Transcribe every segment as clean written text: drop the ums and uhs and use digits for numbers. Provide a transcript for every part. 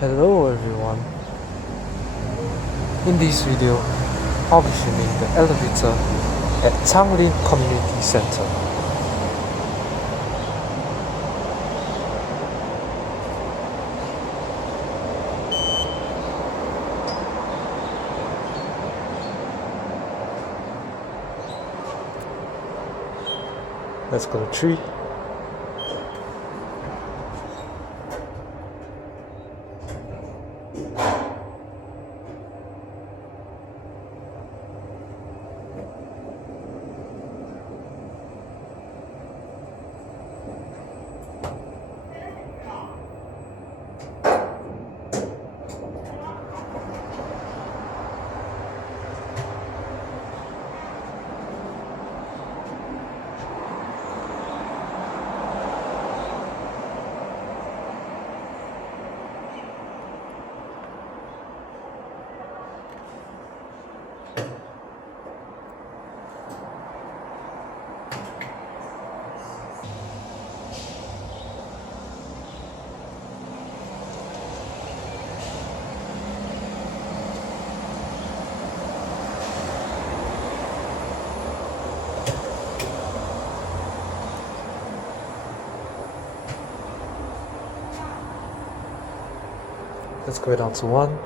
Hello everyone. In this video, I'll be filming the elevator at Changlin Community Center. Let's go to 3. Let's go down to 1.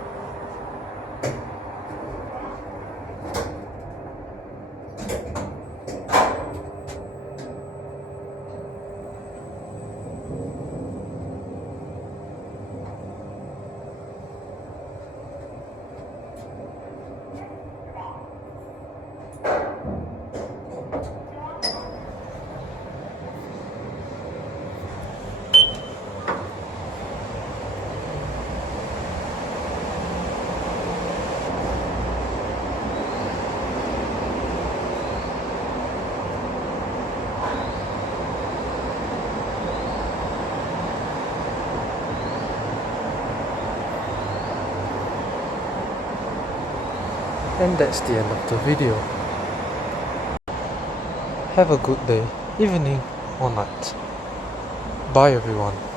And that's the end of the video. Have a good day, evening or night. Bye everyone.